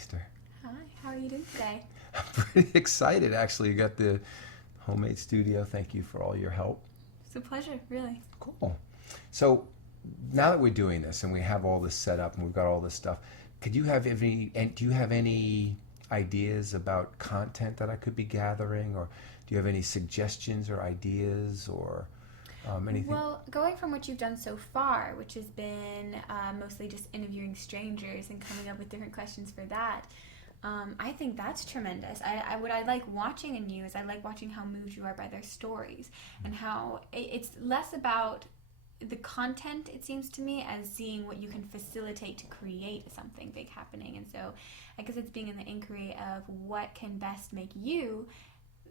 Meister. Hi, how are you doing today? I'm pretty excited, actually. You got the homemade studio. Thank you for all your help. It's a pleasure, really. Cool. So now that we're doing this and we have all this set up and we've got all this stuff, do you have any ideas about content that I could be gathering, or do you have any suggestions or ideas or anything? Well, going from what you've done so far, which has been mostly just interviewing strangers and coming up with different questions for that, I think that's tremendous. What I like watching in you is I like watching how moved you are by their stories, and how it's less about the content, it seems to me, as seeing what you can facilitate to create something big happening. And so I guess it's being in the inquiry of what can best make you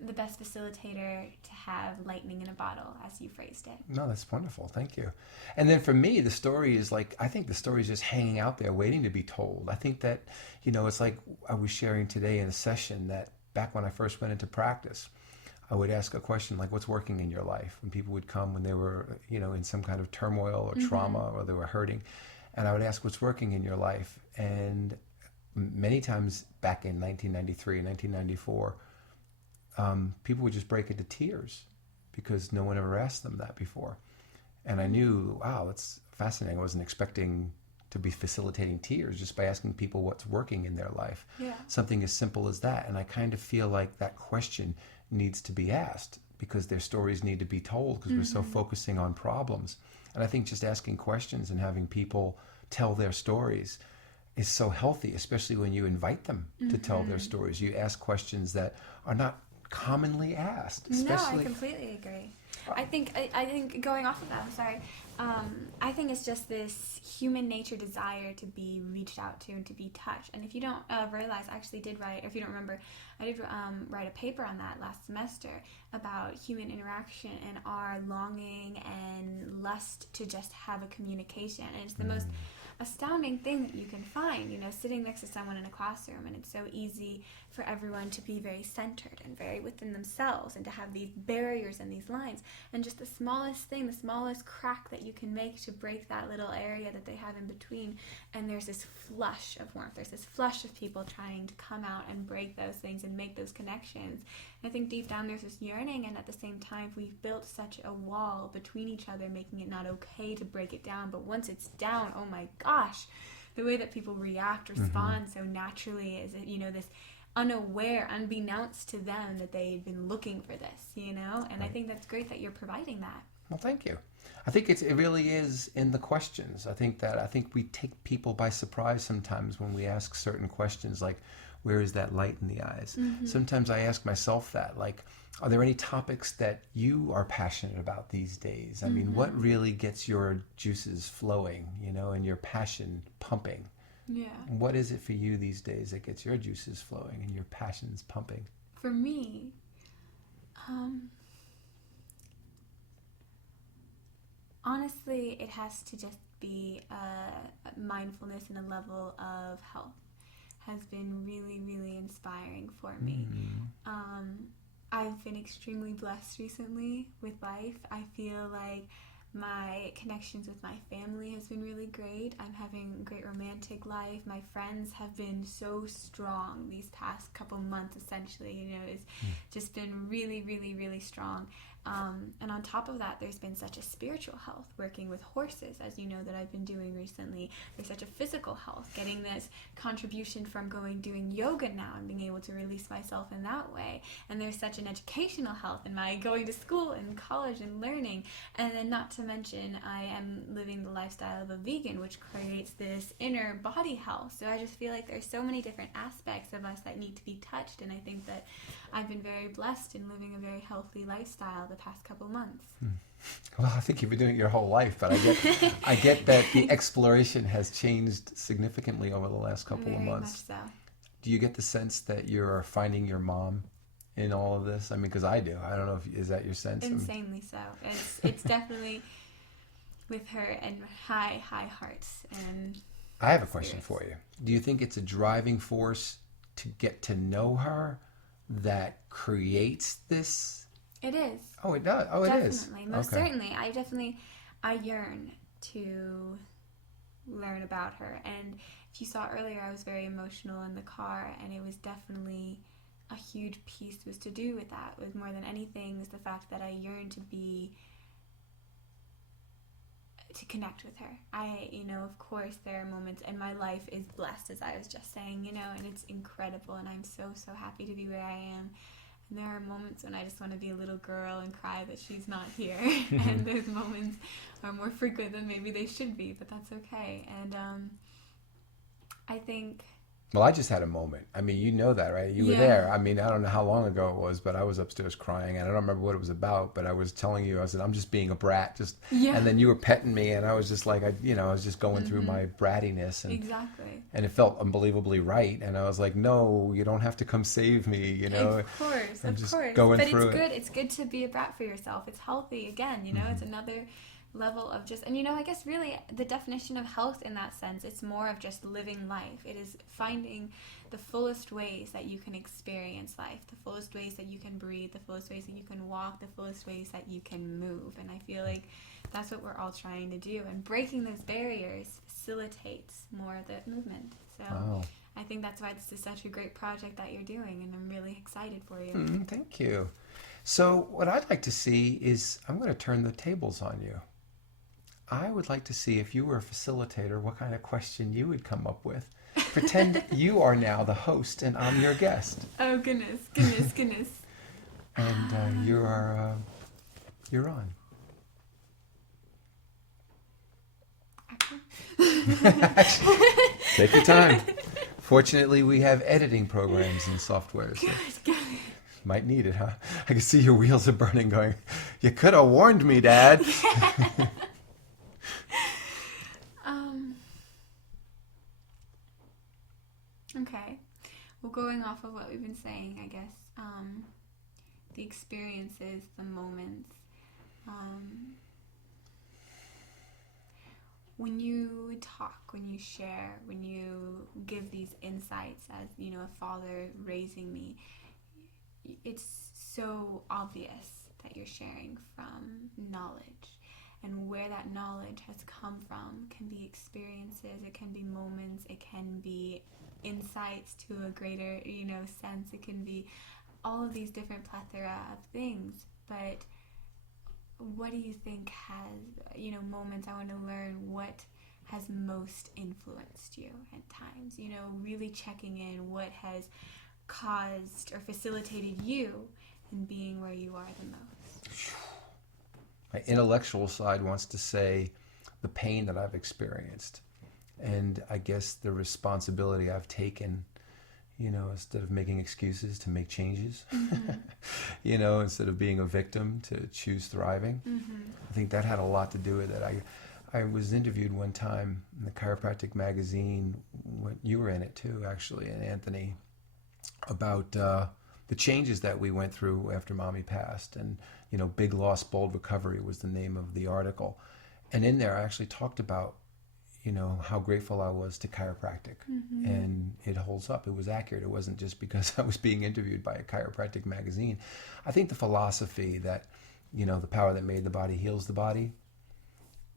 the best facilitator to have lightning in a bottle, as you phrased it. No, that's wonderful. Thank you. And then for me, the story is I think the story is just hanging out there waiting to be told. I think that, it's like I was sharing today in a session that back when I first went into practice, I would ask a question like, what's working in your life? When people would come when they were, in some kind of turmoil or trauma, or they were hurting. And I would ask, what's working in your life? And many times back in 1993, 1994, people would just break into tears because no one ever asked them that before. And I knew, wow, that's fascinating. I wasn't expecting to be facilitating tears just by asking people what's working in their life. Yeah. Something as simple as that. And I kind of feel like that question needs to be asked because their stories need to be told, because we're so focusing on problems. And I think just asking questions and having people tell their stories is so healthy, especially when you invite them to tell their stories. You ask questions that are not commonly asked. Especially... No, I completely agree. I think going off of that, I'm sorry, I think it's just this human nature desire to be reached out to and to be touched. And if you don't realize, I actually did write, or if you don't remember, I did write a paper on that last semester about human interaction and our longing and lust to just have a communication. And it's the most astounding thing that you can find, sitting next to someone in a classroom, and it's so easy for everyone to be very centered and very within themselves and to have these barriers and these lines, and just the smallest thing, the smallest crack that you can make to break that little area that they have in between, and there's this flush of warmth, there's this flush of people trying to come out and break those things and make those connections. And I think deep down there's this yearning, and at the same time we've built such a wall between each other, making it not okay to break it down, but once it's down, oh my gosh, the way that people react, respond so naturally is, this unaware, unbeknownst to them, that they've been looking for this, and I think that's great that you're providing that. Well, thank you. I think it really is in the questions. I think we take people by surprise sometimes when we ask certain questions, like, where is that light in the eyes? Sometimes I ask myself that, like, are there any topics that you are passionate about these days? I mean, what really gets your juices flowing, and your passion pumping? Yeah. What is it for you these days that gets your juices flowing and your passions pumping? For me, honestly, it has to just be mindfulness and a level of health has been really, really inspiring for me. I've been extremely blessed recently with life. I feel like my connections with my family has been really great. I'm having a great romantic life. My friends have been so strong these past couple months, essentially. It's just been really, really, really strong. And on top of that, there's been such a spiritual health, working with horses, as you know, that I've been doing recently. There's such a physical health, getting this contribution from doing yoga now and being able to release myself in that way. And there's such an educational health in my going to school and college and learning. And then not to mention, I am living the lifestyle of a vegan, which creates this inner body health. So I just feel like there's so many different aspects of us that need to be touched. And I think that I've been very blessed in living a very healthy lifestyle the past couple months. Well, I think you've been doing it your whole life, but I get that the exploration has changed significantly over the last couple of months. Very much so. Do you get the sense that you're finding your mom in all of this? I mean, because I do. I don't know is that your sense? Insanely so. It's definitely with her and high hearts. And I have a question for you. Do you think it's a driving force to get to know her that creates this? It is. Oh, it does. Oh, definitely. It is. Most certainly. I yearn to learn about her, and if you saw earlier, I was very emotional in the car, and it was definitely a huge piece was to do with that. With more than anything, was the fact that I yearned to connect with her. Of course, there are moments, and my life is blessed, as I was just saying, and it's incredible, and I'm so, so happy to be where I am. And there are moments when I just want to be a little girl and cry that she's not here. And those moments are more frequent than maybe they should be, but that's okay. And I think... Well, I just had a moment. I mean, you know that, right? You were there. I mean, I don't know how long ago it was, but I was upstairs crying, and I don't remember what it was about, but I was telling you, I said, I'm just being a brat. And then you were petting me, and I was just like, I was just going through my brattiness. And, exactly. And it felt unbelievably right. And I was like, no, you don't have to come save me, Of course, I'm of just course. going but through it's it. good. It's good to be a brat for yourself. It's healthy, again, It's another level of just, and I guess really the definition of health in that sense, it's more of just living life. It is finding the fullest ways that you can experience life, the fullest ways that you can breathe, the fullest ways that you can walk, the fullest ways that you can move. And I feel like that's what we're all trying to do, and breaking those barriers facilitates more of the movement. So Wow. I think that's why this is such a great project that you're doing, and I'm really excited for you. Thank you. So what I'd like to see is, I'm going to turn the tables on you. I would like to see, if you were a facilitator, what kind of question you would come up with. Pretend you are now the host and I'm your guest. Oh, goodness. And you're on. Take your time. Fortunately, we have editing programs and software. So Good. might need it, huh? I can see your wheels are burning going, you could have warned me, Dad. Okay. Well, going off of what we've been saying, I guess, the experiences, the moments, when you talk, when you share, when you give these insights as, a father raising me, it's so obvious that you're sharing from knowledge. And where that knowledge has come from can be experiences, it can be moments, it can be insights to a greater, sense. It can be all of these different plethora of things. But what do you think has, moments, I want to learn what has most influenced you at times, really checking in what has caused or facilitated you in being where you are the most. My intellectual side wants to say the pain that I've experienced, and I guess the responsibility I've taken, instead of making excuses, to make changes, instead of being a victim, to choose thriving. I think that had a lot to do with it. I was interviewed one time in the Chiropractic magazine, you were in it too, actually, and Anthony, about the changes that we went through after Mommy passed. And, Big Loss, Bold Recovery was the name of the article. And in there, I actually talked about, how grateful I was to chiropractic. And it holds up. It was accurate. It wasn't just because I was being interviewed by a chiropractic magazine. I think the philosophy that, the power that made the body heals the body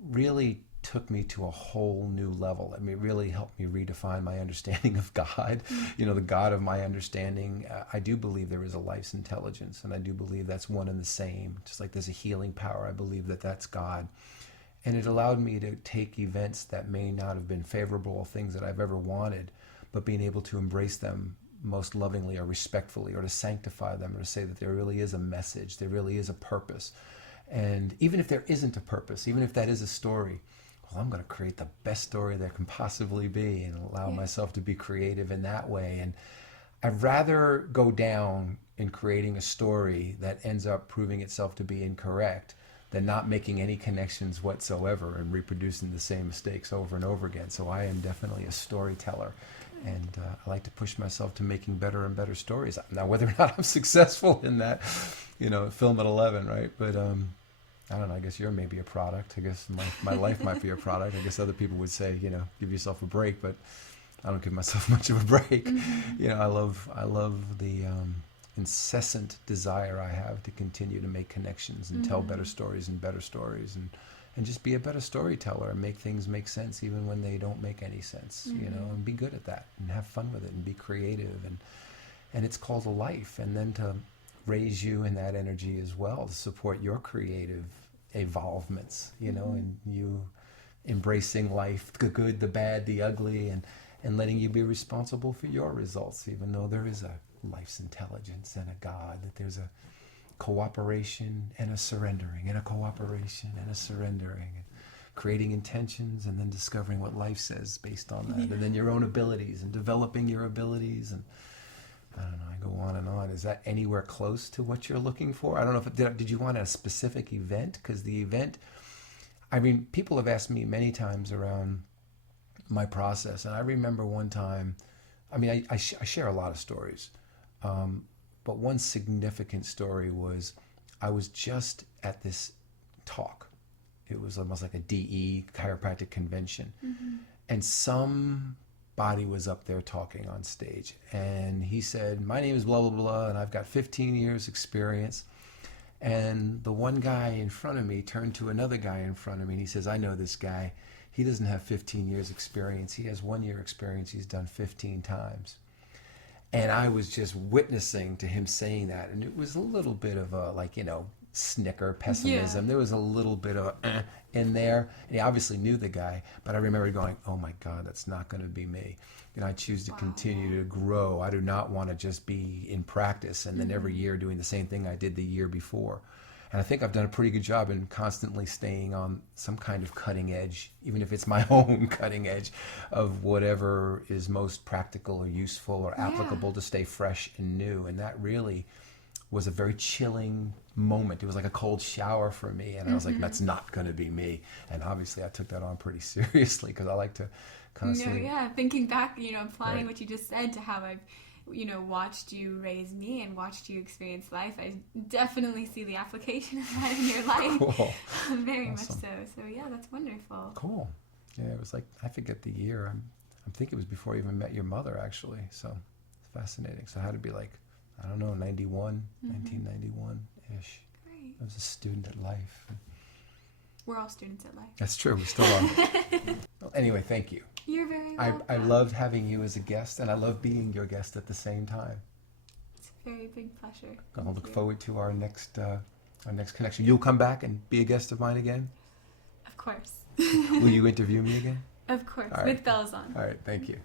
really took me to a whole new level. I mean, it really helped me redefine my understanding of God, the God of my understanding. I do believe there is a life's intelligence, and I do believe that's one and the same. Just like there's a healing power, I believe that that's God. And it allowed me to take events that may not have been favorable, things that I've ever wanted, but being able to embrace them most lovingly or respectfully, or to sanctify them, or to say that there really is a message, there really is a purpose. And even if there isn't a purpose, even if that is a story, well, I'm going to create the best story there can possibly be, and allow myself to be creative in that way. And I'd rather go down in creating a story that ends up proving itself to be incorrect than not making any connections whatsoever and reproducing the same mistakes over and over again. So I am definitely a storyteller. And I like to push myself to making better and better stories. Now, whether or not I'm successful in that, film at 11, right? But I don't know, I guess you're maybe a product. I guess my life might be a product. I guess other people would say, give yourself a break, but I don't give myself much of a break. I love the incessant desire I have to continue to make connections and tell better stories and and just be a better storyteller and make things make sense even when they don't make any sense, you know, and be good at that and have fun with it and be creative. And it's called a life. And then to raise you in that energy as well, to support your creative evolvements, you know, and you embracing life, the good, the bad, the ugly, and letting you be responsible for your results, even though there is a life's intelligence and a God, that there's a cooperation and a surrendering, and a cooperation and a surrendering, and creating intentions and then discovering what life says based on that, and then your own abilities and developing your abilities. And I don't know, I go on and on. Is that anywhere close to what you're looking for? I don't know if did you want a specific event? Because the event, I mean, people have asked me many times around my process, and I remember one time, I mean, I share a lot of stories, but one significant story was I was just at this talk. It was almost like a DE, chiropractic convention, and somebody was up there talking on stage, and he said, my name is blah, blah, blah, and I've got 15 years experience. And the one guy in front of me turned to another guy in front of me, and he says, I know this guy. He doesn't have 15 years experience. He has 1 year experience. He's done 15 times. And I was just witnessing to him saying that. And it was a little bit of a, like, you know, snicker, pessimism. There was a little bit of in there. And he obviously knew the guy. But I remember going, oh, my God, that's not going to be me. And I choose to continue to grow. I do not want to just be in practice and then every year doing the same thing I did the year before. And I think I've done a pretty good job in constantly staying on some kind of cutting edge, even if it's my own cutting edge of whatever is most practical or useful or applicable to stay fresh and new. And that really was a very chilling moment. It was like a cold shower for me. And I was like, that's not going to be me. And obviously I took that on pretty seriously because I like to constantly... Thinking back, you know, applying what you just said to how I've, you know, watched you raise me and watched you experience life, I definitely see the application of that in your life. Cool. Very much so. So yeah, that's wonderful. Cool. Yeah, it was like, I forget the year. I'm thinking it was before I even met your mother, actually. So it's fascinating. So it had to be like, I don't know, 1991-ish. Great. I was a student at life. We're all students at life. That's true. We still are. Well, anyway, thank you. You're very welcome. I loved having you as a guest, and I love being your guest at the same time. It's a very big pleasure. I'll look forward to our next connection. You'll come back and be a guest of mine again? Of course. Will you interview me again? Of course, All right. with bells on. All right, thank you.